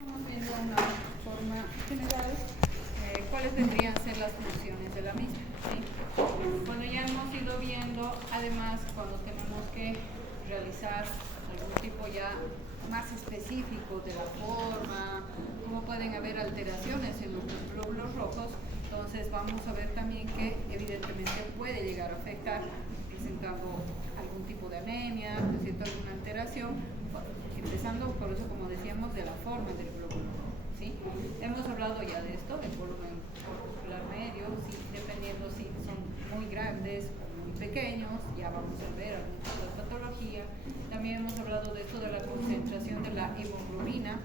Estamos viendo una forma general, cuáles vendrían a ser las funciones de la misma, ¿sí? Bueno, ya hemos ido viendo, además, cuando tenemos que realizar algún tipo ya más específico de la forma, cómo pueden haber alteraciones en los glóbulos rojos, entonces vamos a ver también que evidentemente puede llegar a afectar, presentando algún tipo de anemia, presentando alguna alteración, empezando por eso, como decíamos, de la forma del glóbulo rojo, ¿sí? Hemos hablado ya de esto, del volumen corpuscular medio, ¿sí? Dependiendo si son muy grandes o muy pequeños, ya vamos a ver algún tipo de patología. También hemos hablado de esto de la concentración de la hemoglobina,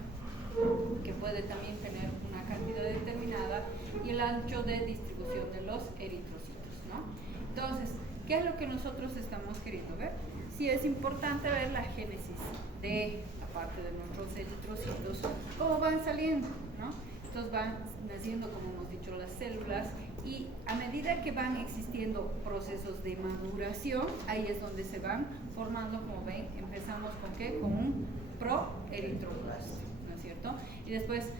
que puede también tener una cantidad determinada, y el ancho de distribución de los eritrocitos, ¿no? Entonces, ¿qué es lo que nosotros estamos queriendo ver? Sí, es importante ver la génesis de la parte de nuestros eritrocitos, cómo van saliendo, ¿no? Entonces van naciendo, como hemos dicho, las células, y a medida que van existiendo procesos de maduración, ahí es donde se van formando, como ven, empezamos con ¿qué? Con un proeritroblasto, ¿no es cierto? Y después,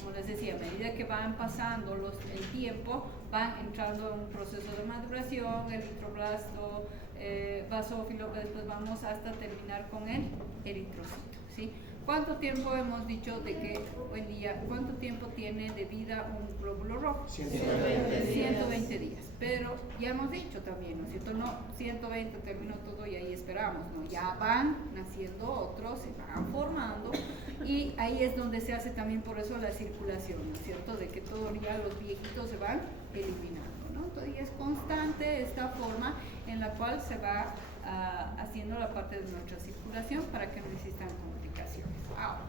como les decía, a medida que van pasando el tiempo, van entrando en un proceso de maduración, eritroblasto, basófilo, después vamos hasta terminar con el eritrocito, ¿sí? ¿Cuánto tiempo hemos dicho de que hoy en día, cuánto tiempo tiene de vida un glóbulo rojo? 120 días. Pero ya hemos dicho también, ¿no es cierto? No, 120 terminó todo y ahí esperamos, ¿no? Ya van naciendo otros, se van formando, y ahí es donde se hace también por eso la circulación, ¿no es cierto? De que todos ya los viejitos se van eliminando, ¿no? Entonces es constante esta forma en la cual se va haciendo la parte de nuestra circulación para que no existan complicaciones. Ahora,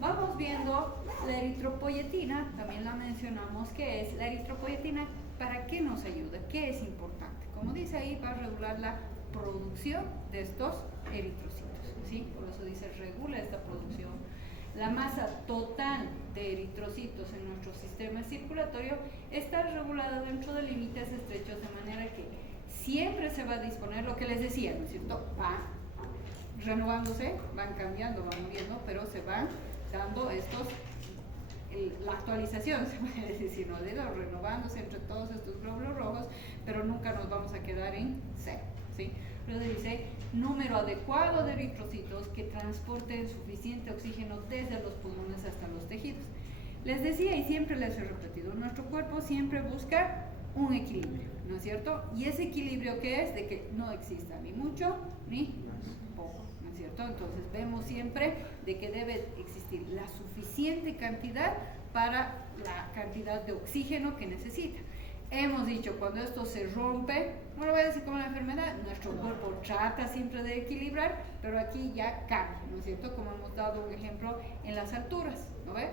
vamos viendo la eritropoyetina, también la mencionamos. ¿Qué es? La eritropoyetina, ¿para qué nos ayuda? ¿Qué es importante? Como dice ahí, va a regular la producción de estos eritrocitos, ¿sí? Por eso dice regula esta producción. La masa total de eritrocitos en nuestro sistema circulatorio está regulada dentro de límites estrechos, de manera que siempre se va a disponer, lo que les decía, ¿no es cierto? Va renovándose, van cambiando, van muriendo, pero se van dando la actualización, se puede decir, ¿no? De renovándose entre todos estos glóbulos rojos, pero nunca nos vamos a quedar en cero, ¿sí? Entonces dice, número adecuado de eritrocitos que transporten suficiente oxígeno desde los pulmones hasta los tejidos. Les decía, y siempre les he repetido, nuestro cuerpo siempre busca un equilibrio, ¿no es cierto? Y ese equilibrio, ¿qué es? De que no exista ni mucho ni poco, ¿no es cierto? Entonces vemos siempre de que debe existir la suficiente cantidad para la cantidad de oxígeno que necesita. Hemos dicho, cuando esto se rompe, no lo voy a decir como la enfermedad, nuestro cuerpo trata siempre de equilibrar, pero aquí ya cambia, ¿no es cierto? Como hemos dado un ejemplo en las alturas, ¿no ve?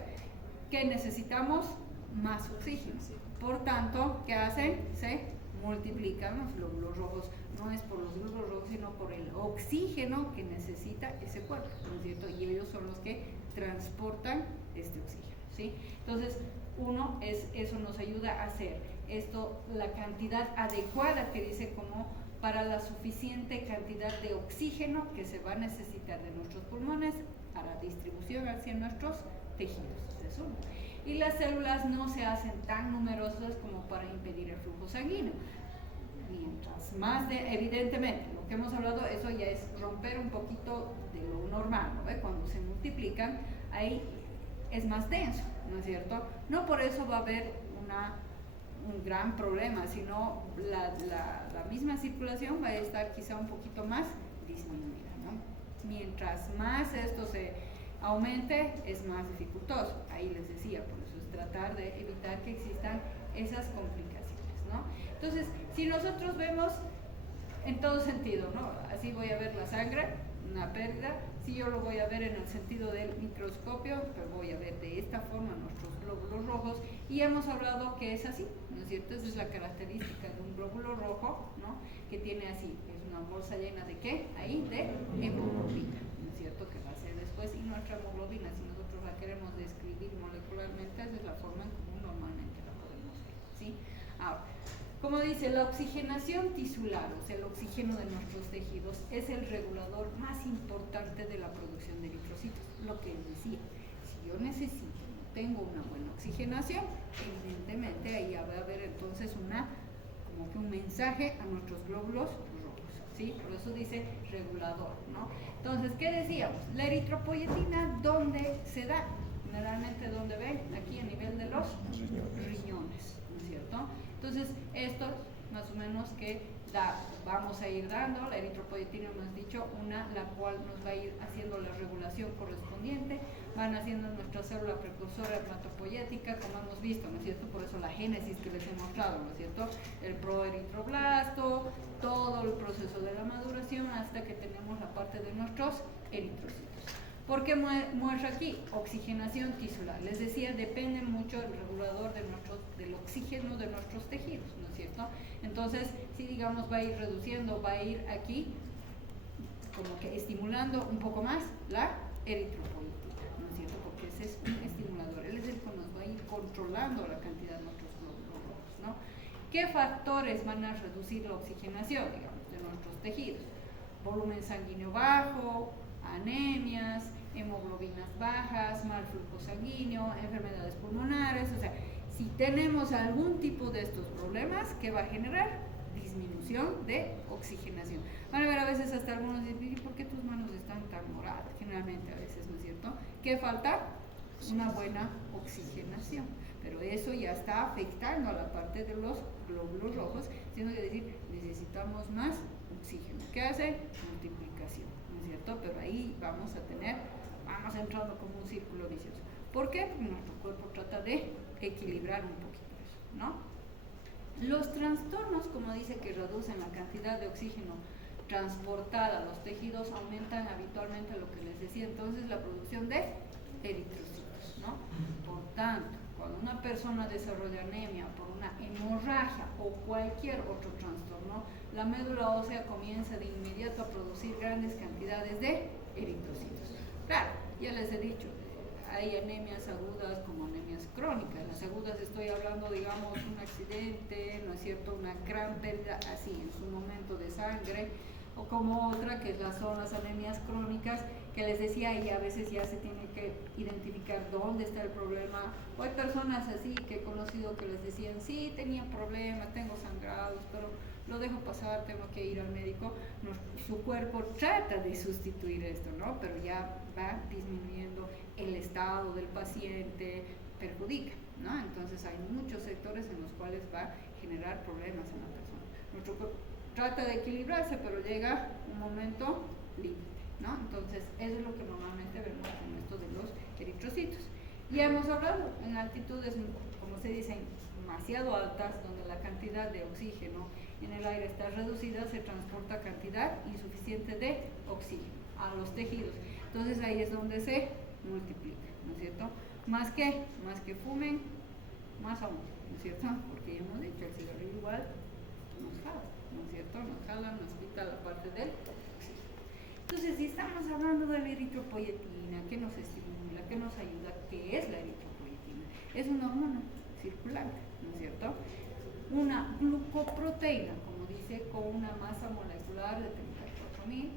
Que necesitamos más oxígeno. Por tanto, ¿qué hacen? Se multiplican los glóbulos rojos. No es por los glóbulos rojos, sino por el oxígeno que necesita ese cuerpo, ¿no es cierto? Y ellos son los que transportan este oxígeno, ¿sí? Entonces, eso nos ayuda a hacer esto, la cantidad adecuada que dice como para la suficiente cantidad de oxígeno que se va a necesitar de nuestros pulmones para distribución hacia nuestros tejidos. Eso. Y las células no se hacen tan numerosas como para impedir el flujo sanguíneo. Mientras más evidentemente, lo que hemos hablado, eso ya es romper un poquito de lo normal, ¿no? Cuando se multiplican, ahí es más denso, ¿no es cierto? No por eso va a haber un gran problema, sino la misma circulación va a estar quizá un poquito más disminuida, ¿no? Mientras más esto se aumente, es más dificultoso. Ahí les decía, por eso es tratar de evitar que existan esas complicaciones, ¿no? Entonces, si nosotros vemos en todo sentido, ¿no? Así voy a ver la sangre, una pérdida. Si yo lo voy a ver en el sentido del microscopio, pues voy a ver de esta forma nuestros glóbulos rojos, y hemos hablado que es así, ¿no es cierto? Esa es la característica de un glóbulo rojo, ¿no? Que tiene así, es una bolsa llena de ¿qué? Ahí de hemoglobina, ¿no es cierto? Que va a ser después, y nuestra hemoglobina, si nosotros la queremos describir molecularmente, esa es la forma en como normalmente la podemos ver, ¿sí? Ahora, como dice, la oxigenación tisular, o sea, el oxígeno de nuestros tejidos, es el regulador más importante de la producción de eritrocitos. Lo que decía, si yo necesito, no tengo una buena oxigenación, evidentemente ahí va a haber entonces como que un mensaje a nuestros glóbulos rojos, ¿sí? Por eso dice regulador, ¿no? Entonces, ¿qué decíamos? La eritropoyetina, ¿dónde se da? Generalmente, ¿dónde ven? Aquí a nivel de los riñones, ¿no es cierto? Entonces, esto más o menos que vamos a ir dando, la eritropoyetina hemos dicho, la cual nos va a ir haciendo la regulación correspondiente, van haciendo nuestra célula precursora hematopoyética, como hemos visto, ¿no es cierto? Por eso la génesis que les he mostrado, ¿no es cierto? El proeritroblasto, todo el proceso de la maduración hasta que tenemos la parte de nuestros eritrocitos. ¿Por qué muestra aquí? Oxigenación tisular. Les decía, depende mucho del regulador del oxígeno de nuestros tejidos, ¿no es cierto? Entonces, si digamos va a ir reduciendo, va a ir aquí como que estimulando un poco más la eritropoyetina, ¿no es cierto? Porque ese es un estimulador, él es el que nos va a ir controlando la cantidad de nuestros glóbulos rojos, ¿no? ¿Qué factores van a reducir la oxigenación, digamos, de nuestros tejidos? Volumen sanguíneo bajo, anemias, hemoglobinas bajas, mal flujo sanguíneo, enfermedades pulmonares. O sea, si tenemos algún tipo de estos problemas, ¿qué va a generar? Disminución de oxigenación. Van a ver a veces hasta algunos dicen, ¿por qué tus manos están tan moradas? Generalmente a veces, ¿no es cierto? ¿Qué falta? Una buena oxigenación. Pero eso ya está afectando a la parte de los glóbulos rojos, siendo que decir, necesitamos más oxígeno. ¿Qué hace? Multiplicación, ¿no es cierto? Pero ahí vamos entrando como un círculo vicioso. ¿Por qué? Porque nuestro cuerpo trata de equilibrar un poquito eso, ¿no? Los trastornos, como dice, que reducen la cantidad de oxígeno transportada a los tejidos, aumentan habitualmente lo que les decía, entonces la producción de eritrocitos, ¿no? Por tanto, cuando una persona desarrolla anemia por una hemorragia o cualquier otro trastorno, la médula ósea comienza de inmediato a producir grandes cantidades de eritrocitos. Claro, ya les he dicho, hay anemias agudas como anemias crónicas. Las agudas estoy hablando, digamos, un accidente, ¿no es cierto?, una gran pérdida así en su momento de sangre, o como otra que son las anemias crónicas, que les decía, y a veces ya se tiene que identificar dónde está el problema. O hay personas así que he conocido que les decían, sí, tenía problemas, tengo sangrados, pero lo dejo pasar, tengo que ir al médico. Su cuerpo trata de sustituir esto, ¿no? Pero ya va disminuyendo el estado del paciente, perjudica, ¿no? Entonces hay muchos sectores en los cuales va a generar problemas en la persona. Nuestro cuerpo trata de equilibrarse, pero llega un momento límite, ¿no? Entonces, eso es lo que normalmente vemos en esto de los eritrocitos. Ya hemos hablado en altitudes, como se dicen, demasiado altas, donde la cantidad de oxígeno en el aire está reducida, se transporta cantidad insuficiente de oxígeno a los tejidos. Entonces, ahí es donde se multiplica, ¿no es cierto? Más que fumen, más aún, ¿no es cierto? Porque ya hemos dicho, el cigarrillo igual nos jala, ¿no es cierto? Nos jala, nos quita la parte del oxígeno. Entonces, si estamos hablando de la eritropoyetina, ¿qué nos estimula? ¿Qué nos ayuda? ¿Qué es la eritropoyetina? Es una hormona circulante, ¿no es cierto? Una glucoproteína, como dice, con una masa molecular de 34.000.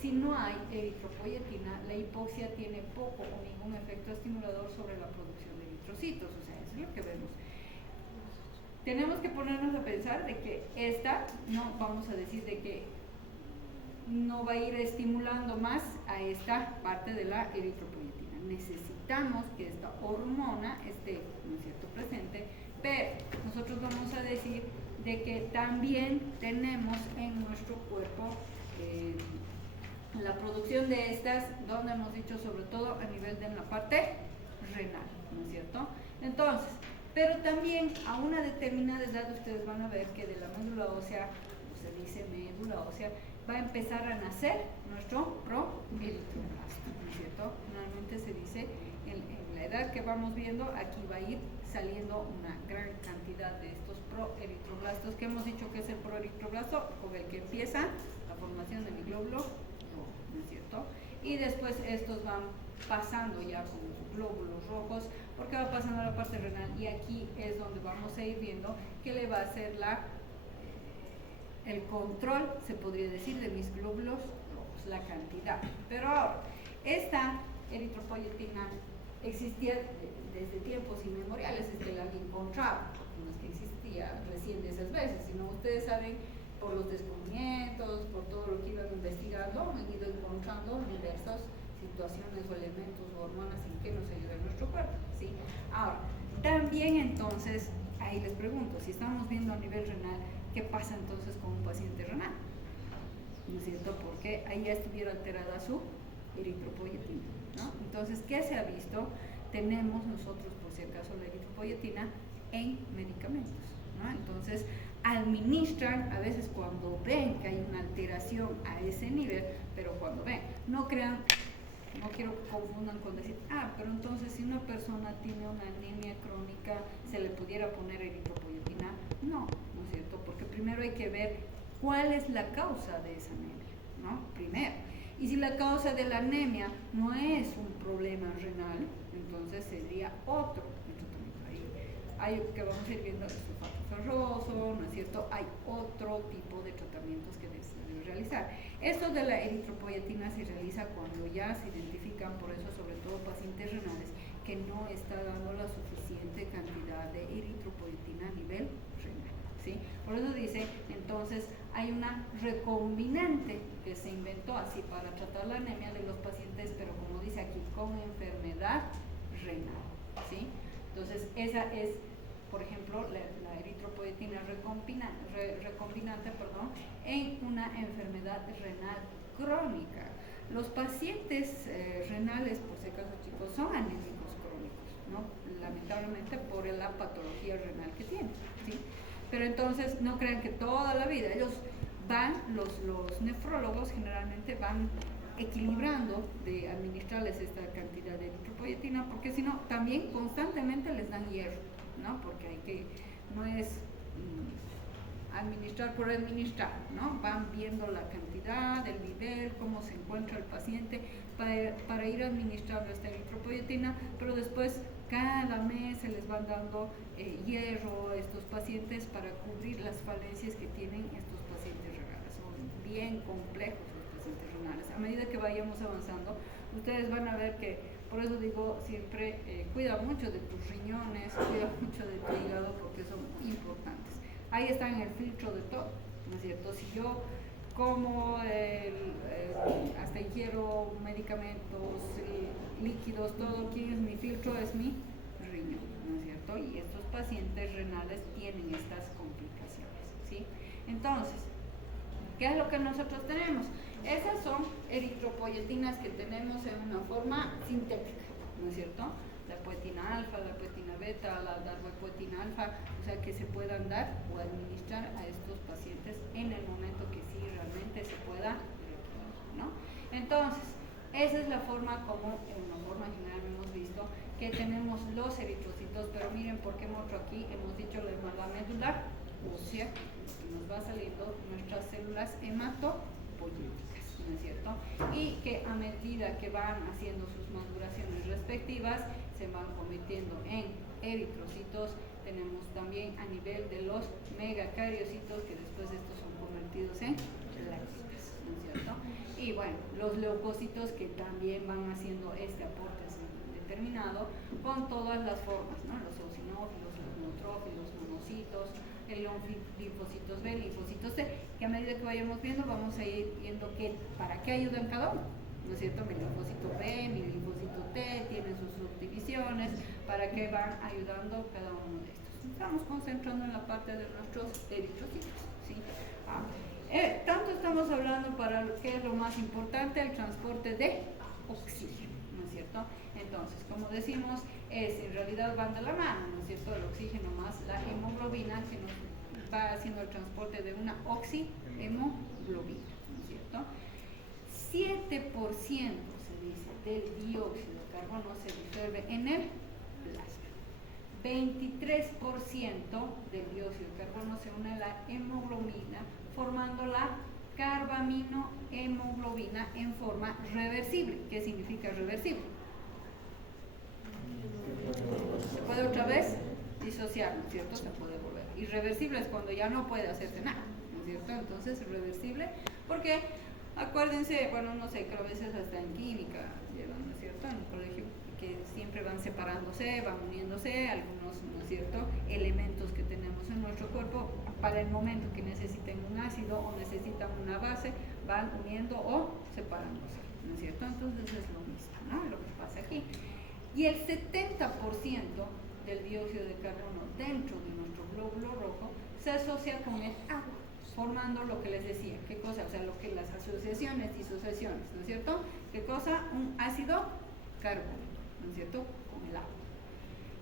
Si no hay eritropoyetina, la hipoxia tiene poco o ningún efecto estimulador sobre la producción de eritrocitos, o sea, eso es lo que vemos. Tenemos que ponernos a pensar de que no vamos a decir de que no va a ir estimulando más a esta parte de la eritropoyetina. Necesitamos que esta hormona esté, ¿no es cierto?, presente, pero nosotros vamos a decir de que también tenemos en nuestro cuerpo la producción de estas, donde hemos dicho sobre todo a nivel de la parte renal, ¿no es cierto? Entonces, pero también a una determinada edad ustedes van a ver que de la médula ósea, como se dice médula ósea, va a empezar a nacer nuestro proeritroblasto, ¿no es cierto? Normalmente se dice en la edad que vamos viendo, aquí va a ir saliendo una gran cantidad de estos proeritroblastos, que hemos dicho que es el proeritroblasto con el que empieza la formación de mi glóbulo rojo, ¿no es cierto? Y después estos van pasando ya como glóbulos rojos, porque va pasando a la parte renal, y aquí es donde vamos a ir viendo que le va a hacer el control, se podría decir, de mis glóbulos rojos, la cantidad. Pero ahora, esta eritropoyetina existía desde tiempos inmemoriales, es que la han encontrado, no es que existía recién de esas veces, sino ustedes saben, por los descubrimientos, por todo lo que iban investigando, han ido encontrando diversas situaciones o elementos o hormonas en que nos ayuda nuestro cuerpo, ¿sí? Ahora, también entonces, ahí les pregunto, si estamos viendo a nivel renal, ¿qué pasa entonces con un paciente renal? ¿No es cierto? Porque ahí ya estuviera alterada su eritropoyetina, ¿no? Entonces, ¿qué se ha visto? Tenemos nosotros, por si acaso, la eritropoyetina en medicamentos, ¿no? Entonces, administran a veces cuando ven que hay una alteración a ese nivel, pero cuando ven, no crean, no quiero que confundan con decir, pero entonces si una persona tiene una anemia crónica, ¿se le pudiera poner eritropoyetina? No, ¿no es cierto? Porque primero hay que ver cuál es la causa de esa anemia, ¿no? Primero. Y si la causa de la anemia no es un problema renal, entonces sería otro tratamiento. Hay que vamos a ir viendo el sulfato ferroso, ¿no es cierto? Hay otro tipo de tratamientos que se debe realizar. Esto de la eritropoyetina se realiza cuando ya se identifican, por eso sobre todo pacientes renales, que no está dando la suficiente cantidad de eritropoyetina a nivel renal, ¿sí? Por eso dice, entonces, hay una recombinante que se inventó así para tratar la anemia de los pacientes, pero como dice aquí, con enfermedad renal, ¿sí? Entonces, esa es, por ejemplo, la eritropoyetina recombinante, en una enfermedad renal crónica. Los pacientes renales, por si acaso chicos, son anémicos crónicos, ¿no? Lamentablemente por la patología renal que tienen, ¿sí? Pero entonces no crean que toda la vida, ellos van, los nefrólogos generalmente van equilibrando de administrarles esta cantidad de eritropoyetina, porque si no, también constantemente les dan hierro, ¿no? Porque hay que, no es administrar por administrar, ¿no? Van viendo la cantidad, el nivel, cómo se encuentra el paciente para ir administrando esta eritropoyetina, pero después cada mes se les van dando hierro a estos pacientes para cubrir las falencias que tienen estos pacientes renales. Son bien complejos los pacientes renales. A medida que vayamos avanzando, ustedes van a ver que, por eso digo siempre, cuida mucho de tus riñones, cuida mucho de tu hígado, porque son muy importantes. Ahí está en el filtro de todo, ¿no es cierto? Si yo como hasta ingiero medicamentos, líquidos, todo, ¿quién es mi filtro? Es mi riñón, ¿no es cierto? Y estos pacientes renales tienen estas complicaciones, ¿sí? Entonces, ¿qué es lo que nosotros tenemos? Esas son eritropoyetinas que tenemos en una forma sintética, ¿no es cierto? La poetina alfa, la poetina beta, la darbepoetina alfa, o sea que se puedan dar o administrar a estos pacientes en el momento que sí realmente se pueda requerir, ¿no? Entonces, esa es la forma como, en una forma general hemos visto que tenemos los eritrocitos, pero miren por qué muestro aquí, hemos dicho la médula ósea, que nos va saliendo nuestras células hematopoyéticas, ¿no es cierto? Y que a medida que van haciendo sus maduraciones respectivas, se van convirtiendo en eritrocitos. Tenemos también a nivel de los megacariocitos, que después estos son convertidos en plaquitas, ¿no es cierto? Y bueno, los leucocitos que también van haciendo este aporte determinado con todas las formas, ¿no? Los eosinófilos, los neutrófilos, monocitos, el linfocitos B, linfocitos T, que a medida que vayamos viendo vamos a ir viendo para qué ayudan cada uno, ¿no es cierto? Mi linfocito B, mi linfocito T tienen sus subdivisiones, para qué van ayudando cada uno de estos. Estamos concentrando en la parte de nuestros eritrocitos, ¿sí? Tanto estamos hablando para lo que es lo más importante, el transporte de oxígeno, ¿no es cierto? Entonces, como decimos, en realidad van de la mano, ¿no es cierto? El oxígeno más la hemoglobina que nos va haciendo el transporte de una oxihemoglobina, ¿no es cierto? 7% se dice del dióxido de carbono se disuelve en el plasma. 23% del dióxido de carbono se une a la hemoglobina, formando la carbaminohemoglobina en forma reversible. ¿Qué significa reversible? Se puede otra vez disociar, ¿no es cierto? Se puede volver. Irreversible es cuando ya no puede hacerse nada, ¿no es cierto? Entonces, reversible, porque acuérdense, bueno, no sé, creo a veces hasta en química llevan, ¿no es cierto? En el colegio, que siempre van separándose, van uniéndose algunos, ¿no es cierto?, elementos que tenemos en nuestro cuerpo para el momento que necesiten un ácido o necesitan una base, van uniendo o separándose, ¿no es cierto? Entonces es lo mismo, ¿no?, lo que pasa aquí. Y el 70% del dióxido de carbono dentro de nuestro glóbulo rojo se asocia con el agua, formando lo que les decía, ¿qué cosa? O sea, lo que las asociaciones, disociaciones, ¿no es cierto? ¿Qué cosa? Un ácido carbónico, ¿no es cierto? Con el agua,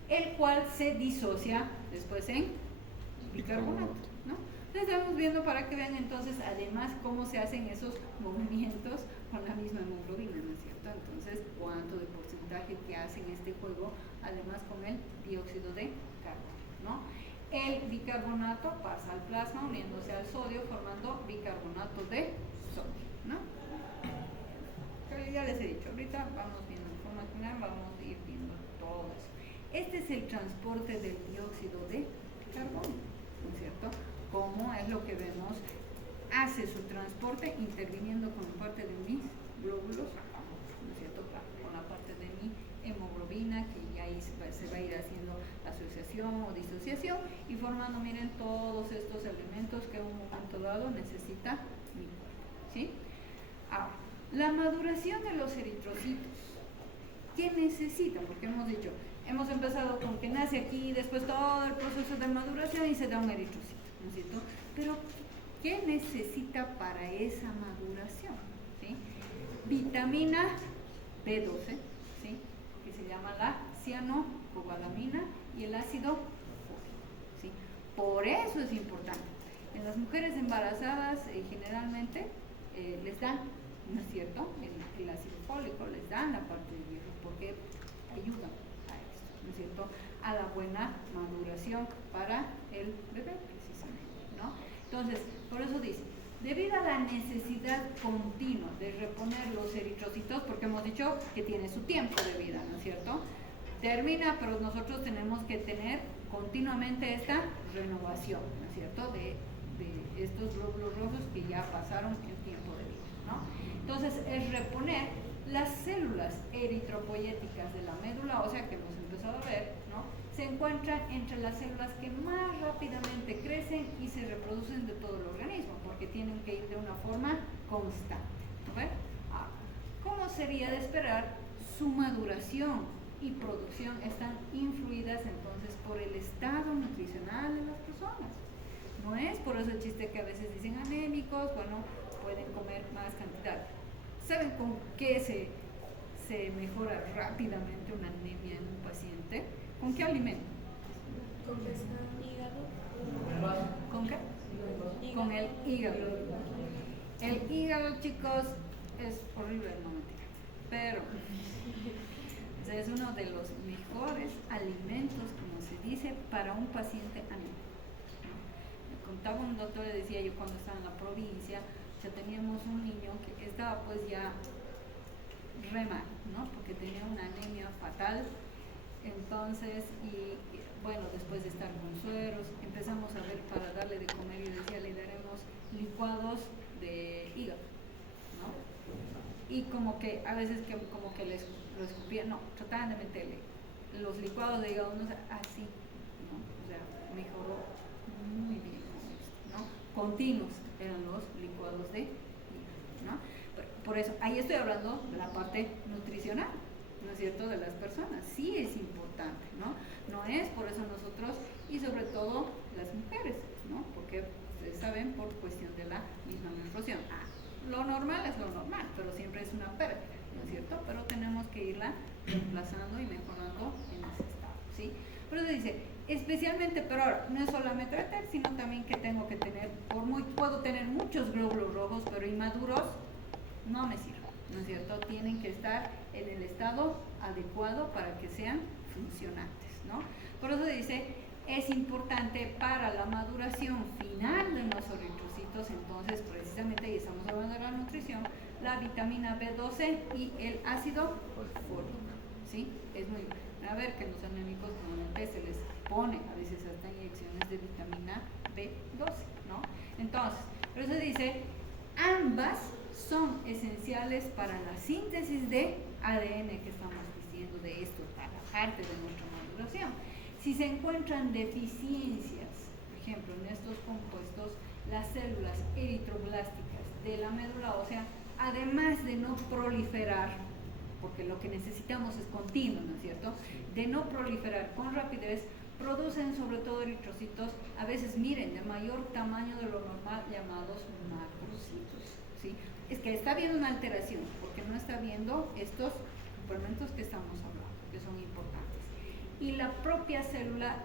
el cual se disocia después en bicarbonato, ¿no? Entonces estamos viendo para que vean entonces además cómo se hacen esos movimientos con la misma hemoglobina, ¿no es cierto? Entonces, cuánto de porcentaje que hacen este juego además con el dióxido de carbono, ¿no? El bicarbonato pasa al plasma uniéndose al sodio formando bicarbonato de sodio, ¿no? Pero ya les he dicho, ahorita vamos viendo en forma general, vamos a ir viendo todo eso. Este es el transporte del dióxido de carbono, ¿no es cierto? Cómo es lo que vemos, hace su transporte interviniendo con parte de mis glóbulos, ¿no es cierto? Con la parte de mi hemoglobina, que ya ahí se va a ir haciendo asociación o disociación y formando, miren, todos estos elementos que en un momento dado necesita mi cuerpo, ¿sí? Ahora, la maduración de los eritrocitos, ¿qué necesita? Porque hemos dicho, hemos empezado con que nace aquí, después todo el proceso de maduración y se da un eritrocito, ¿no es cierto? Pero, ¿qué necesita para esa maduración? ¿Sí? Vitamina B12, ¿sí?, que se llama la cianocobalamina, y el ácido fólico, ¿sí? Por eso es importante. En las mujeres embarazadas generalmente les dan, ¿no es cierto?, el ácido fólico, les dan la parte de hierro, porque ayudan a esto, ¿no es cierto?, a la buena maduración para el bebé, precisamente, ¿no? Entonces, por eso dice, debido a la necesidad continua de reponer los eritrocitos, porque hemos dicho que tiene su tiempo de vida, ¿no es cierto?, termina, pero nosotros tenemos que tener continuamente esta renovación, ¿no es cierto?, de estos glóbulos rojos que ya pasaron el tiempo de vida, ¿no? Entonces, es reponer las células eritropoyéticas de la médula ósea que hemos empezado a ver, ¿no? Se encuentran entre las células que más rápidamente crecen y se reproducen de todo el organismo, porque tienen que ir de una forma constante, ¿no ven? ¿Cómo sería de esperar? Su maduración y producción están influidas entonces por el estado nutricional de las personas. No es por eso el chiste que a veces dicen anémicos, bueno, pueden comer más cantidad. ¿Saben con qué se mejora rápidamente una anemia en un paciente? ¿Con qué alimento? Con hígado. ¿Con qué? Con el hígado. El hígado, chicos, es horrible, no mentira, pero es uno de los mejores alimentos, como se dice, para un paciente anémico, ¿no? Me contaba un doctor, le decía yo cuando estaba en la provincia, ya teníamos un niño que estaba pues ya re mal, ¿no?, porque tenía una anemia fatal. Entonces, y bueno, después de estar con sueros, empezamos a ver para darle de comer y decía, le daremos licuados de hígado, ¿no? Y como que a veces como que lo escupían, no, trataban de meterle los licuados de hígado, no sé, así, ¿no? O sea, mejoró muy bien con esto, ¿no? Continuos eran los licuados de hígado, ¿no? Por eso, ahí estoy hablando de la parte nutricional, ¿no es cierto?, de las personas. Sí es importante, ¿no? No es por eso nosotros, y sobre todo las mujeres, ¿no? Porque ustedes saben, por cuestión de la misma menstruación. Lo normal es lo normal, pero siempre es una pérdida, ¿no es cierto? Pero tenemos que irla reemplazando y mejorando en ese estado, ¿sí? Por eso dice, especialmente, pero ahora, no es solamente meter, sino también que tengo que tener, puedo tener muchos glóbulos rojos, pero inmaduros, no me sirve, ¿no es cierto? Tienen que estar en el estado adecuado para que sean funcionantes, ¿no? Por eso dice, es importante para la maduración final de los eritrocitos, entonces precisamente, y estamos hablando de la nutrición, la vitamina B12 y el ácido fólico, ¿sí? Es muy bueno. A ver que los anémicos normalmente se les pone a veces hasta inyecciones de vitamina B12, ¿no? Entonces, por eso dice, ambas son esenciales para la síntesis de ADN que estamos comiendo de esto para parte de nuestra maduración. Si se encuentran deficiencias, por ejemplo, en estos compuestos, las células eritroblásticas de la médula ósea, además de no proliferar, porque lo que necesitamos es continuo, ¿no es cierto?, de no proliferar con rapidez, producen sobre todo eritrocitos, a veces, miren, de mayor tamaño de lo normal, llamados macrocitos, ¿sí? Es que está habiendo una alteración, porque no está viendo estos complementos que estamos hablando, que son importantes. Y la propia célula,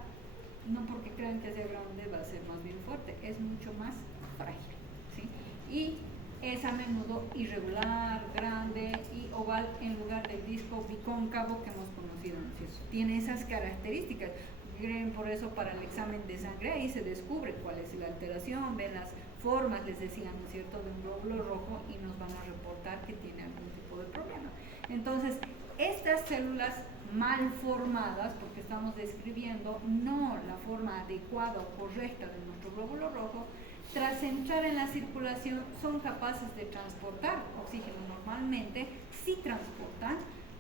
no porque crean que sea grande, va a ser más bien fuerte, es mucho más frágil, ¿sí? Y es a menudo irregular, grande y oval en lugar del disco bicóncavo que hemos conocido, ¿no es cierto? Tiene esas características. Miren, por eso para el examen de sangre ahí se descubre cuál es la alteración, ven las formas, les decía, ¿no es cierto?, de un glóbulo rojo y nos van a reportar que tiene algún tipo de problema. Entonces, estas células mal formadas, porque estamos describiendo no la forma adecuada o correcta de nuestro glóbulo rojo, tras entrar en la circulación son capaces de transportar oxígeno normalmente, sí transportan,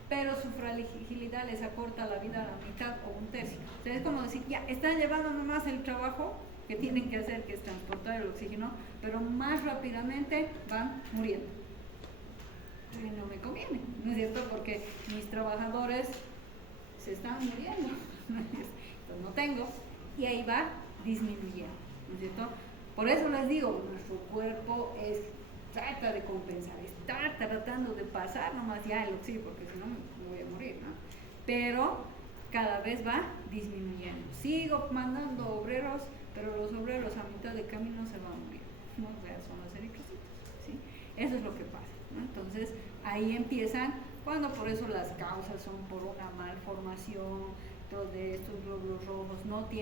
pero su fragilidad les acorta la vida a la mitad o un tercio. O sea, es como decir, ya, están llevando nomás el trabajo que tienen que hacer, que es transportar el oxígeno, pero más rápidamente van muriendo. Y no me conviene, ¿no es cierto? Porque mis trabajadores se están muriendo, entonces no tengo, y ahí va disminuyendo, ¿no es cierto? Por eso les digo, nuestro cuerpo trata de compensar, está tratando de pasar nomás ya el oxígeno, porque si no me voy a morir, ¿no? Pero cada vez va disminuyendo. Sigo mandando obreros, pero los obreros a mitad de camino se van a morir, ¿no? O sea, son los eritrocitos, ¿sí? Eso es lo que pasa, ¿no? Entonces, ahí empiezan, cuando por eso las causas son por una malformación de estos glóbulos rojos,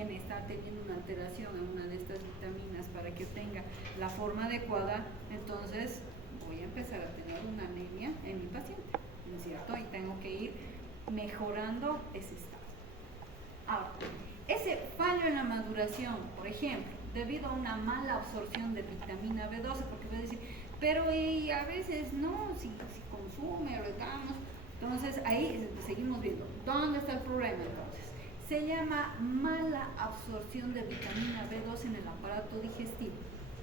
está teniendo una alteración en una de estas vitaminas para que tenga la forma adecuada, entonces voy a empezar a tener una anemia en mi paciente, ¿no es cierto? Y tengo que ir mejorando ese estado. Ahora, ese fallo en la maduración, por ejemplo, debido a una mala absorción de vitamina B12, porque voy a decir, pero y a veces no, si consume, retamos. Entonces ahí seguimos viendo, ¿dónde está el problema entonces? Se llama mala absorción de vitamina B12 en el aparato digestivo,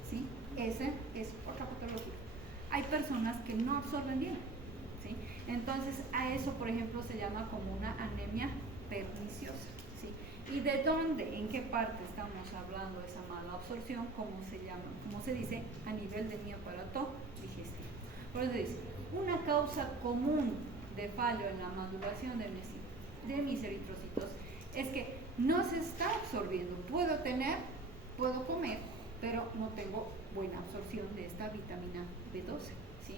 ¿sí? Esa es otra patología. Hay personas que no absorben bien, ¿sí? Entonces a eso, por ejemplo, se llama como una anemia perniciosa, ¿sí? ¿Y de dónde, en qué parte estamos hablando de esa mala absorción? ¿Cómo se llama? ¿Cómo se dice? A nivel de mi aparato digestivo. Por eso dice, una causa común de fallo en la maduración de mis eritrocitos es que no se está absorbiendo. Puedo comer, pero no tengo buena absorción de esta vitamina B12, ¿sí?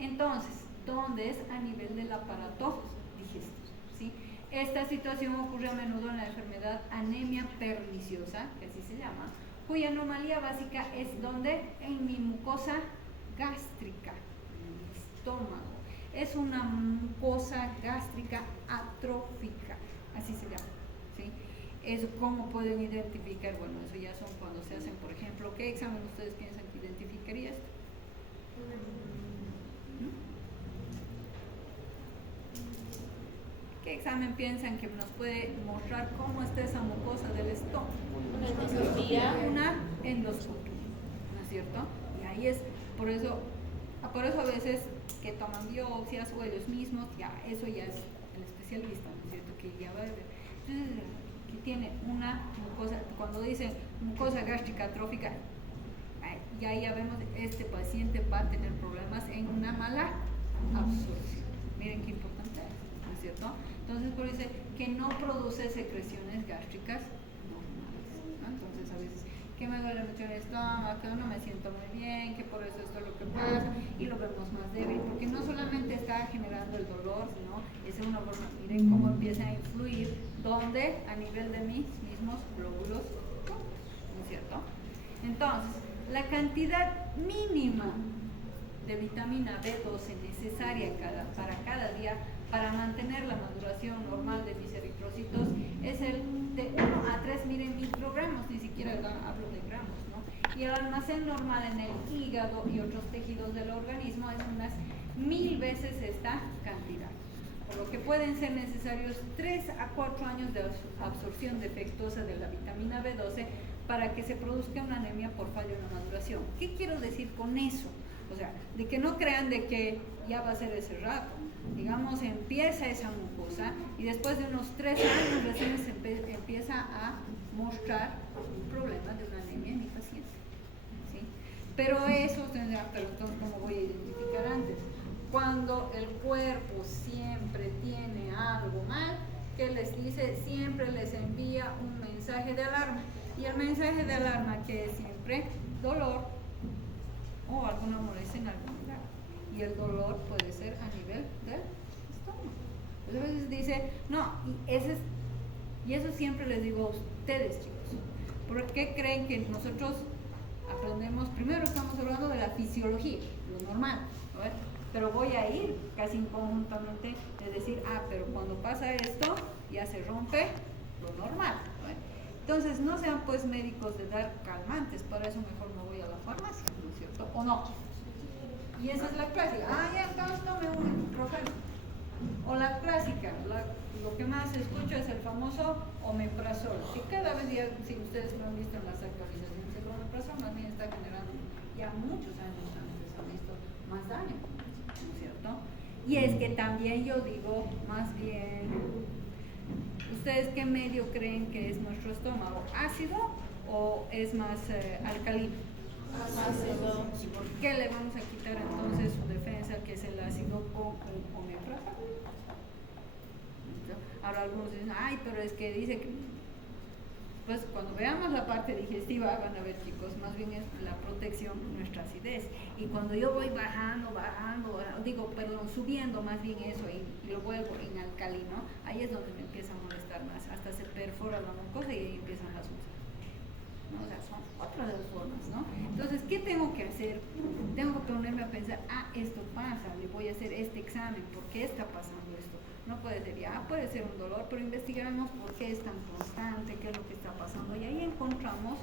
Entonces, ¿dónde es? A nivel del aparato digestivo, ¿sí? Esta situación ocurre a menudo en la enfermedad anemia perniciosa, que así se llama, cuya anomalía básica es donde en mi mucosa gástrica, en mi estómago. Es una mucosa gástrica atrófica, así se llama, ¿sí? Eso, ¿cómo pueden identificar? Bueno, eso ya son cuando se hacen, por ejemplo, ¿qué examen ustedes piensan que identificaría esto? ¿Qué examen piensan que nos puede mostrar cómo está esa mucosa del estómago? Una endoscopía. Una endoscopía, ¿no es cierto? Y ahí es, por eso a veces que toman biopsias o ellos mismos, ya eso ya es el especialista, ¿no es cierto? Que ya va a ver. Entonces, que tiene una mucosa, cuando dicen mucosa gástrica atrófica, y ahí ya vemos, este paciente va a tener problemas en una mala absorción. Miren qué importante es, ¿no es cierto? Entonces, por eso dice que no produce secreciones gástricas normales, ¿no? Entonces, a veces, que me duele mucho el estómago, que no me siento muy bien, que por eso esto es lo que pasa, y lo vemos más débil, porque no solamente está generando el dolor, sino es una forma, miren cómo empieza a influir, ¿dónde? A nivel de mis mismos glóbulos rojos, ¿no es cierto? Entonces, la cantidad mínima de vitamina B12 necesaria para cada día para mantener la maduración normal de mis eritrocitos es el de 1 a 3, miren, microgramos, ni siquiera hablo de gramos, ¿no? Y el almacén normal en el hígado y otros tejidos del organismo es unas 1000 veces esta cantidad. por lo que pueden ser necesarios 3 a 4 años de absorción defectuosa de la vitamina B12 para que se produzca una anemia por fallo en la maduración. ¿Qué quiero decir con eso? O sea, de que no crean de que ya va a ser ese rato. Digamos, empieza esa mucosa y después de unos 3 años recién se empieza a mostrar un problema de una anemia en mi paciente. ¿Sí? Pero eso, pero entonces, ¿cómo voy a identificar antes? Cuando el cuerpo siempre tiene algo mal, ¿qué les dice? Siempre les envía un mensaje de alarma. Y el mensaje de alarma que es siempre dolor o alguna molestia en algún lugar. Y el dolor puede ser a nivel del estómago. Entonces a veces dice, no, y eso siempre les digo a ustedes, chicos. ¿Por qué creen que nosotros aprendemos? Primero estamos hablando de la fisiología, lo normal, ¿no? Pero voy a ir casi conjuntamente de decir, pero cuando pasa esto, ya se rompe lo normal, ¿no? Entonces, no sean pues médicos de dar calmantes, para eso mejor me voy a la farmacia, ¿no es cierto? ¿O no? Y esa es la clásica, ya entonces tome un ibuprofeno. O la clásica, lo que más se escucha es el famoso omeprazol, que cada vez ya, si ustedes lo han visto en las actualizaciones, el omeprazol más bien está generando ya muchos años antes, han visto más daño, ¿no es cierto? Y es que también yo digo, más bien, ¿ustedes qué medio creen que es nuestro estómago? ¿Ácido o es más alcalino? Ácido. ¿Y por qué le vamos a quitar entonces su defensa, que es el ácido, con el omeprazol? Ahora algunos dicen, pero es que dice que... Pues cuando veamos la parte digestiva van a ver, chicos, más bien es la protección de nuestra acidez. Y cuando yo voy subiendo más bien eso y lo vuelvo en alcalino, ahí es donde me empieza a molestar más, hasta se perfora la mucosa y ahí empiezan las úlceras, ¿no? O sea, son otras de las formas, ¿no? Entonces, ¿qué tengo que hacer? Tengo que ponerme a pensar, esto pasa, le voy a hacer este examen, ¿por qué está pasando esto? No puede ser, puede ser un dolor, pero investigaremos por qué es tan constante, qué es lo que está pasando, y ahí encontramos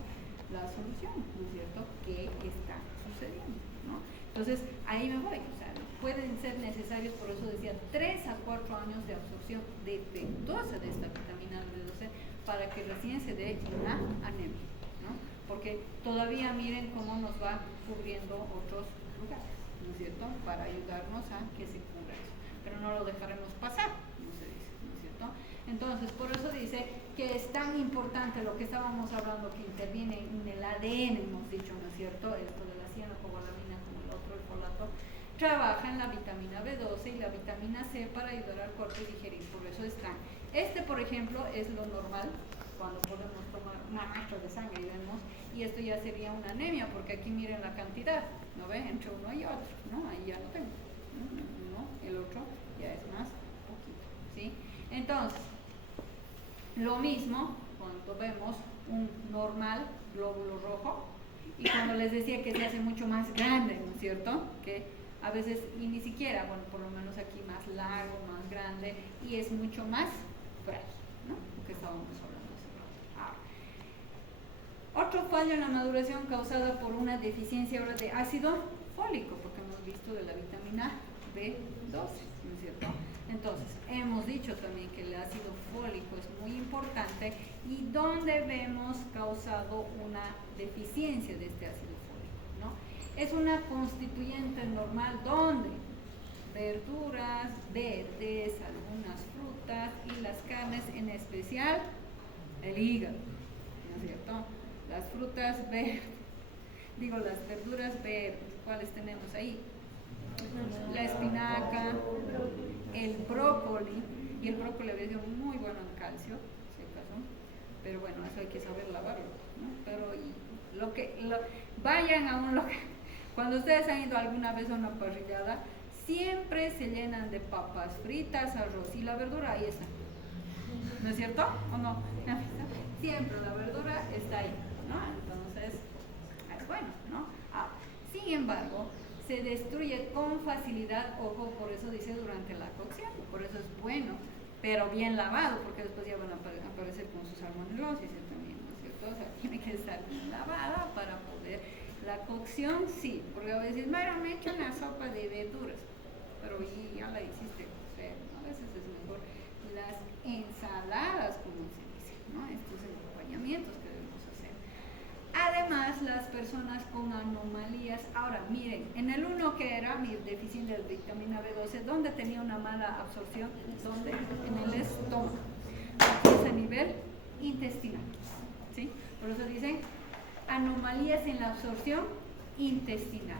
la solución, ¿no es cierto? ¿Qué está sucediendo? ¿No? Entonces, ahí me voy, o sea, pueden ser necesarios, por eso decía, 3 a 4 años de absorción defectuosa de esta vitamina B12 para que recién se dé una anemia, ¿no? Porque todavía miren cómo nos va cubriendo otros lugares, ¿no es cierto? Para ayudarnos a que se cubra eso. Pero no lo dejaremos pasar, no se dice, ¿no es cierto? Entonces, por eso dice que es tan importante lo que estábamos hablando, que interviene en el ADN, hemos dicho, ¿no es cierto? Esto de la cianocobalamina, como el otro, el folato, trabaja en la vitamina B12 y la vitamina C para ayudar al cuerpo a digerir, por eso están. Por ejemplo, es lo normal, cuando podemos tomar una muestra de sangre y vemos, y esto ya sería una anemia, porque aquí miren la cantidad, ¿no ven? Entre uno y otro, ¿no? Ahí ya no tengo, ¿no? El otro ya es más poquito, ¿sí? Entonces, lo mismo cuando vemos un normal glóbulo rojo, y cuando les decía que se hace mucho más grande, ¿no es cierto? Que a veces, y ni siquiera, bueno, por lo menos aquí más largo, más grande, y es mucho más frágil, ¿no? Lo que estábamos hablando hace rato. Otro fallo en la maduración causada por una deficiencia ahora de ácido fólico, porque hemos visto de la vitamina B12, ¿no es cierto? Entonces, hemos dicho también que el ácido fólico es muy importante y donde vemos causado una deficiencia de este ácido fólico, ¿no? Es una constituyente normal donde verduras, verdes, algunas frutas y las carnes, en especial el hígado, ¿no es cierto? Las frutas verdes, las verduras verdes, ¿cuáles tenemos ahí? La espinaca, el brócoli, y el brócoli había sido muy bueno en calcio, si acaso, pero bueno, eso hay que saber lavarlo, ¿no? Pero vayan a un local, cuando ustedes han ido alguna vez a una parrillada, siempre se llenan de papas fritas, arroz, y la verdura ahí está, ¿no es cierto? ¿O no? Siempre la verdura está ahí, ¿no? Entonces, es bueno, ¿no? Sin embargo, se destruye con facilidad, ojo, por eso dice durante la cocción, por eso es bueno, pero bien lavado, porque después ya van a aparecer con sus salmonelosis también, ¿no es cierto? O sea, tiene que estar bien lavada para poder, la cocción sí, porque a veces, me he hecho una sopa de verduras, pero ya la hiciste, o sea, no veces es mejor las ensaladas, como se dice, ¿no? Estos acompañamientos que debemos hacer. Además, las personas con anomalías, ahora miren, en el 1 que era mi deficiencia de vitamina B12, ¿dónde tenía una mala absorción? ¿Dónde? En el estómago. Aquí es a nivel intestinal, ¿sí? Por eso dicen anomalías en la absorción intestinal.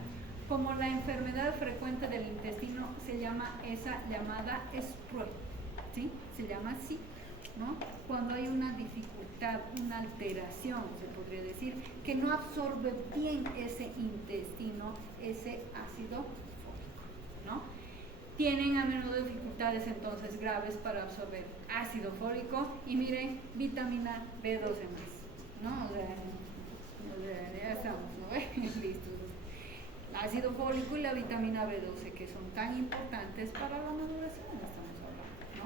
Como la enfermedad frecuente del intestino se llama esa llamada SPROE, ¿sí? Se llama así, ¿no? Cuando hay una dificultad, una alteración, se podría decir, que no absorbe bien ese intestino, ese ácido fólico, ¿no? Tienen a menudo dificultades entonces graves para absorber ácido fólico y miren, vitamina B12 más, ¿no? O sea, ya estamos, ¿no? Listos. El ácido fólico y la vitamina B12 que son tan importantes para la maduración, estamos hablando, ¿no?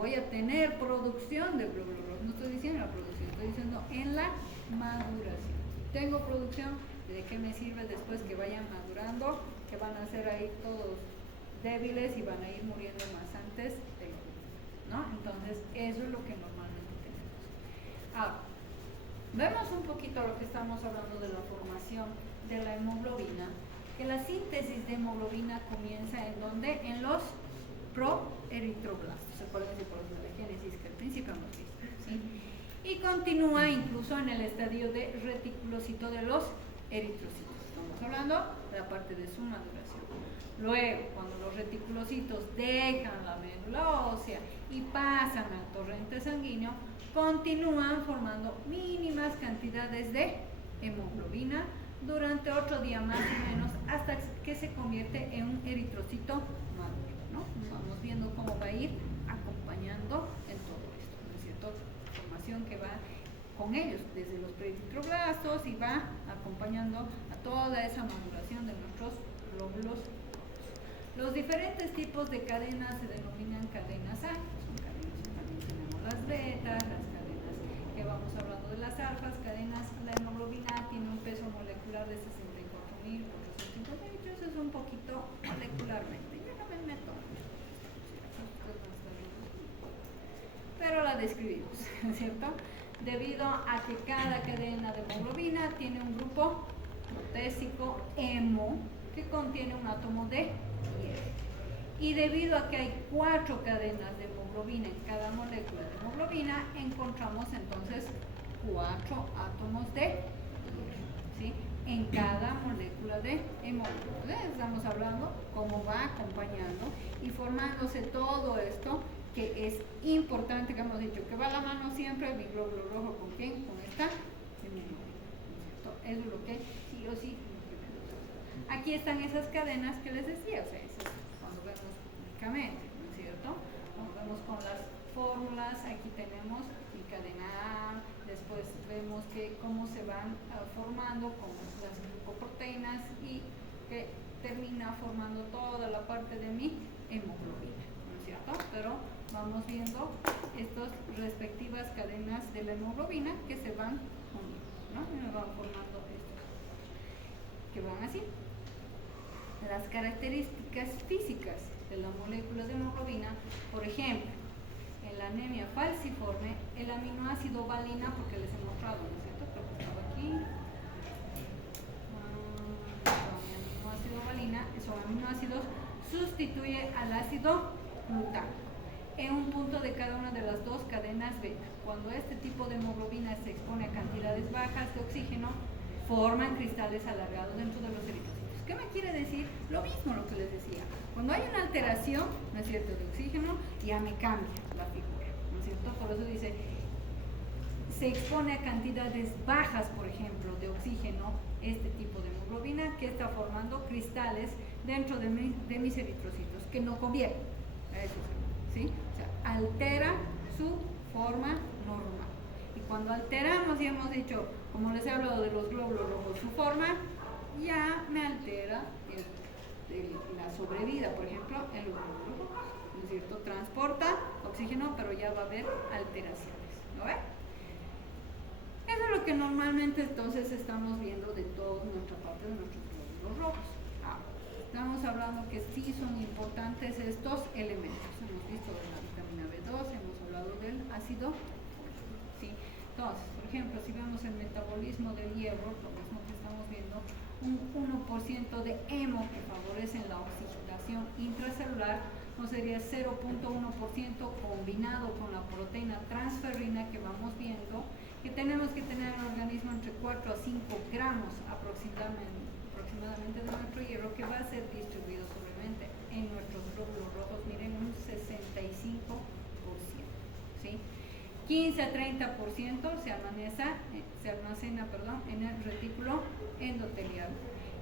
Voy a tener producción de glóbulos rojos, no estoy diciendo la producción, estoy diciendo en la maduración. Tengo producción, ¿de qué me sirve después que vayan madurando? Que van a ser ahí todos débiles y van a ir muriendo más antes de lo mismo, ¿no? Entonces, eso es lo que normalmente tenemos. Ahora, vemos un poquito lo que estamos hablando de la formación de la hemoglobina, que la síntesis de hemoglobina comienza en donde, en los proeritroblastos, se puede decir por la génesis que al principio hemos visto, ¿sí? Y continúa incluso en el estadio de reticulocito de los eritrocitos. Estamos hablando de la parte de su maduración. Luego, cuando los reticulocitos dejan la médula ósea y pasan al torrente sanguíneo, continúan formando mínimas cantidades de hemoglobina durante otro día más o menos hasta que se convierte en un eritrocito maduro, ¿no? Vamos viendo cómo va a ir acompañando en todo esto, ¿no es cierto? Formación que va con ellos desde los preeritroblastos y va acompañando a toda esa maduración de nuestros glóbulos. Los diferentes tipos de cadenas se denominan cadenas A. Son cadenas, también tenemos las betas, las cadenas que vamos hablando de las alfas, cadenas. La hemoglobina tiene un peso molecular de 64.458, eso es un poquito molecularmente. Yo no me meto, pero la describimos, ¿cierto? Debido a que cada cadena de hemoglobina tiene un grupo protésico hemo que contiene un átomo de hierro. Y debido a que hay 4 cadenas de hemoglobina en cada molécula de hemoglobina, encontramos entonces 4 átomos de hierro, ¿sí? En cada molécula de hemoglobina. Entonces, estamos hablando cómo va acompañando y formándose todo esto, que es importante, que hemos dicho, que va a la mano siempre mi glóbulo rojo. ¿Con quién? Con esta hemoglobina, ¿no es cierto? Eso es lo que sí o sí. Aquí están esas cadenas que les decía, o sea, eso es cuando vemos únicamente, ¿no es cierto? Cuando vemos con las fórmulas, aquí tenemos mi cadena A, después vemos que cómo se van formando con las glucoproteínas y que termina formando toda la parte de mi hemoglobina, ¿no es cierto? Pero vamos viendo estas respectivas cadenas de la hemoglobina que se van uniendo, ¿no? Y nos van formando estos, que van así. Las características físicas de la molécula de hemoglobina, por ejemplo, en la anemia falciforme, el aminoácido valina, porque les he mostrado, ¿no es cierto? Creo que estaba aquí. El aminoácido valina, esos aminoácidos, sustituye al ácido glutámico en un punto de cada una de las 2 cadenas beta. Cuando este tipo de hemoglobina se expone a cantidades bajas de oxígeno, forman cristales alargados dentro de los eritrocitos. ¿Qué me quiere decir? Lo mismo lo que les decía. Cuando hay una alteración, ¿no es cierto?, de oxígeno, ya me cambia la figura, ¿no es cierto? Por eso dice, se expone a cantidades bajas, por ejemplo, de oxígeno, este tipo de hemoglobina, que está formando cristales dentro de mis eritrocitos, que no conviene. Eso sí, o sea, altera su forma normal. Y cuando alteramos, ya hemos dicho, como les he hablado de los glóbulos rojos, su forma, ya me altera la sobrevida, por ejemplo, en los glóbulos rojos, ¿no es cierto? Transporta oxígeno, pero ya va a haber alteraciones, ¿no ve? Eso es lo que normalmente entonces estamos viendo de toda nuestra parte de nuestros glóbulos rojos. Estamos hablando que sí son importantes estos elementos. Hemos visto de la vitamina B2, hemos hablado del ácido fólico, ¿sí? Entonces, por ejemplo, si vemos el metabolismo del hierro, lo mismo que estamos viendo, un 1% de hemo que favorece la oxigenación intracelular, no sería 0.1% combinado con la proteína transferrina que vamos viendo, que tenemos que tener en el organismo entre 4 a 5 gramos aproximadamente de nuestro hierro, que va a ser distribuido solamente en nuestros glóbulos rojos, miren, un 65%, ¿sí? 15 a 30% se almacena en el retículo endotelial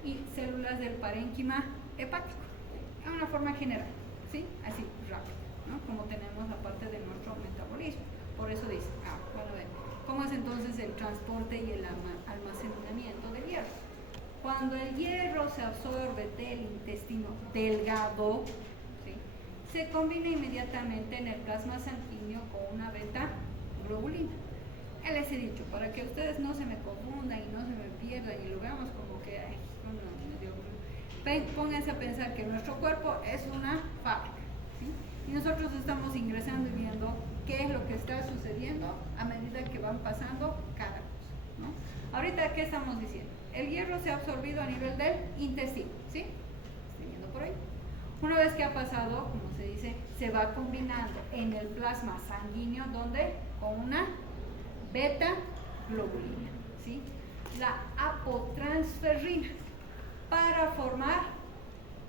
y células del parénquima hepático, en una forma general, ¿sí? Así, rápido, ¿no? Como tenemos la parte de nuestro metabolismo. Por eso dice, bueno, ven, ¿cómo es entonces el transporte y el almacenamiento del hierro? Cuando el hierro se absorbe del intestino delgado, ¿sí?, se combina inmediatamente en el plasma sanguíneo con una beta globulina. Ya les he dicho, para que ustedes no se me confundan y no se me pierdan y lo veamos como que, pónganse a pensar que nuestro cuerpo es una fábrica, ¿sí? Y nosotros estamos ingresando y viendo qué es lo que está sucediendo a medida que van pasando cada cosa, ¿no? Ahorita, ¿qué estamos diciendo? El hierro se ha absorbido a nivel del intestino, ¿sí? Estoy viendo por ahí. Una vez que ha pasado, como se dice, se va combinando en el plasma sanguíneo, donde con una beta globulina, ¿sí?, la apotransferrina, para formar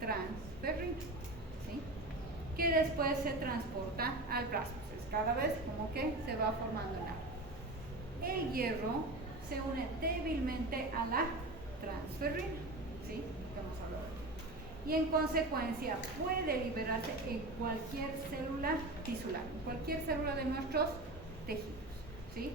transferrina, ¿sí?, que después se transporta al plasma. Entonces, cada vez como que se va formando el agua. El hierro se une débilmente a la transferrina, ¿sí?, que hemos hablado aquí, y en consecuencia puede liberarse en cualquier célula tisular, en cualquier célula de nuestros tejidos, ¿sí?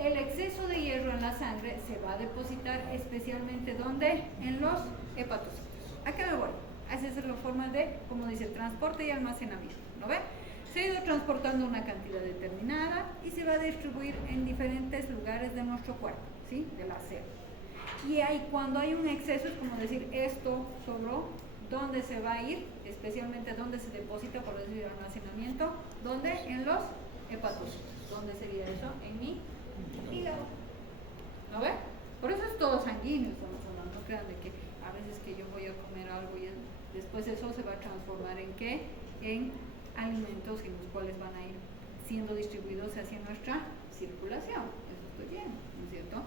El exceso de hierro en la sangre se va a depositar especialmente ¿dónde? En los hepatocitos. ¿A qué me voy? Esa es la forma de, como dice, transporte y almacenamiento, ¿lo ven? Se ha ido transportando una cantidad determinada y se va a distribuir en diferentes lugares de nuestro cuerpo, ¿sí?, de la célula. Y cuando hay un exceso, es como decir, esto sobró, ¿dónde se va a ir? Especialmente ¿dónde se deposita, por decir, almacenamiento? ¿Dónde? En los hepatocitos. ¿Dónde sería eso? En mi hígado. ¿Lo ven? Por eso es todo sanguíneo, estamos hablando. No crean de que a veces que yo voy a comer algo y después eso se va a transformar en ¿qué? En alimentos en los cuales van a ir siendo distribuidos hacia nuestra circulación. Eso estoy viendo, ¿no es cierto?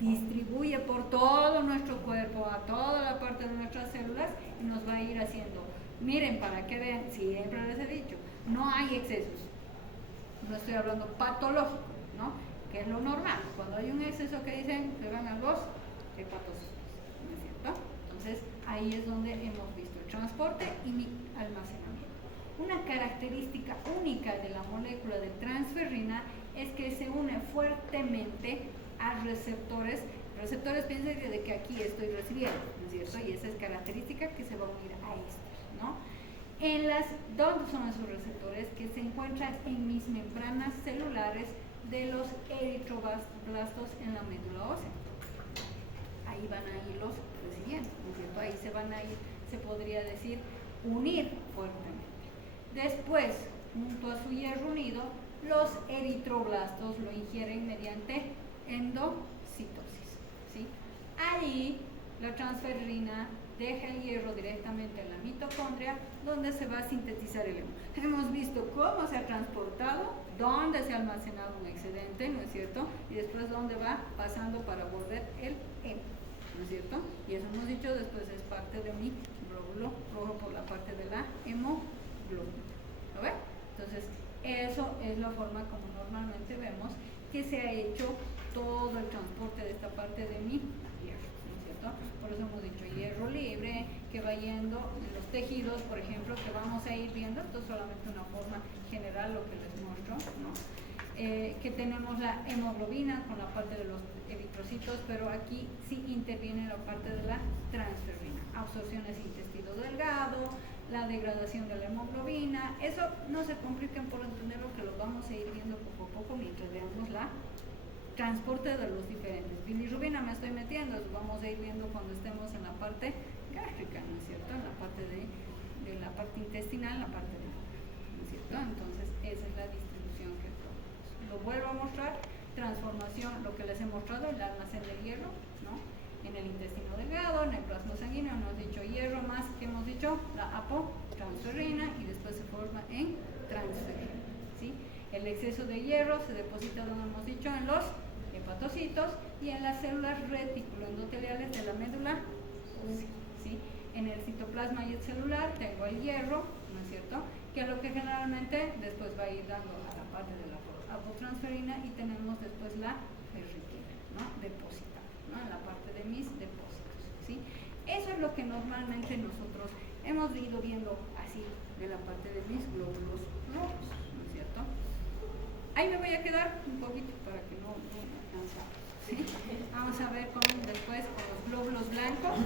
Distribuye por todo nuestro cuerpo, a toda la parte de nuestras células, y nos va a ir haciendo. Miren, para que vean, siempre les he dicho, no hay excesos. No estoy hablando patológico, ¿no?, que es lo normal. Cuando hay un exceso, que dicen, se van a los hepatocitos, ¿no es cierto? Entonces, ahí es donde hemos visto el transporte y mi almacenamiento. Una característica única de la molécula de transferrina es que se une fuertemente a receptores. Receptores, piensen de que aquí estoy recibiendo, ¿no es cierto? Y esa es característica que se va a unir a estos, ¿no? ¿Dónde son esos receptores? Que se encuentran en mis membranas celulares de los eritroblastos en la médula ósea. Ahí van a irlos recibiendo, ¿no es cierto? Ahí se van a ir, se podría decir, unir fuertemente. Después, junto a su hierro unido, los eritroblastos lo ingieren mediante endocitosis, ¿sí? Ahí la transferrina deja el hierro directamente en la mitocondria, donde se va a sintetizar el hemo. Hemos visto cómo se ha transportado, dónde se ha almacenado un excedente, ¿no es cierto? Y después dónde va pasando para volver el hemo, ¿no es cierto? Y eso hemos dicho, después es parte de mi glóbulo rojo por la parte de la hemoglobina. ¿Lo ven? Entonces, eso es la forma como normalmente vemos que se ha hecho todo el transporte de esta parte de mi hierro, ¿no es cierto? Por eso hemos dicho hierro libre, que va yendo en los tejidos, por ejemplo, que vamos a ir viendo. Esto es solamente una forma general, lo que les muestro, ¿no? Que tenemos la hemoglobina con la parte de los eritrocitos, pero aquí sí interviene la parte de la transferrina, absorciones intestino delgado, la degradación de la hemoglobina. Eso no se compliquen por entenderlo, que lo vamos a ir viendo poco a poco mientras veamos la transporte de los diferentes. Bilirrubina me estoy metiendo, eso vamos a ir viendo cuando estemos en la parte gástrica, ¿no es cierto? En la parte de la parte intestinal, la parte de, ¿no es cierto? Entonces, esa es la distribución que lo vuelvo a mostrar. Transformación, lo que les he mostrado, el almacén de hierro, ¿no? En el intestino delgado, en el plasma sanguíneo, hemos dicho hierro más, que hemos dicho la apotransferrina, y después se forma en transferrina, ¿sí? El exceso de hierro se deposita, como hemos dicho, en los hepatocitos y en las células reticuloendoteliales de la médula ósea, ¿sí? En el citoplasma y el celular tengo el hierro, ¿no es cierto?, que es lo que generalmente después va a ir dando a la parte de la apotransferina, y tenemos después la ferritina, ¿no?, depositada, ¿no?, en la parte de mis depósitos, ¿sí? Eso es lo que normalmente nosotros hemos ido viendo así de la parte de mis glóbulos rojos, ¿no es cierto? Ahí me voy a quedar un poquito para que no me cansamos, ¿sí? Vamos a ver después con los glóbulos blancos.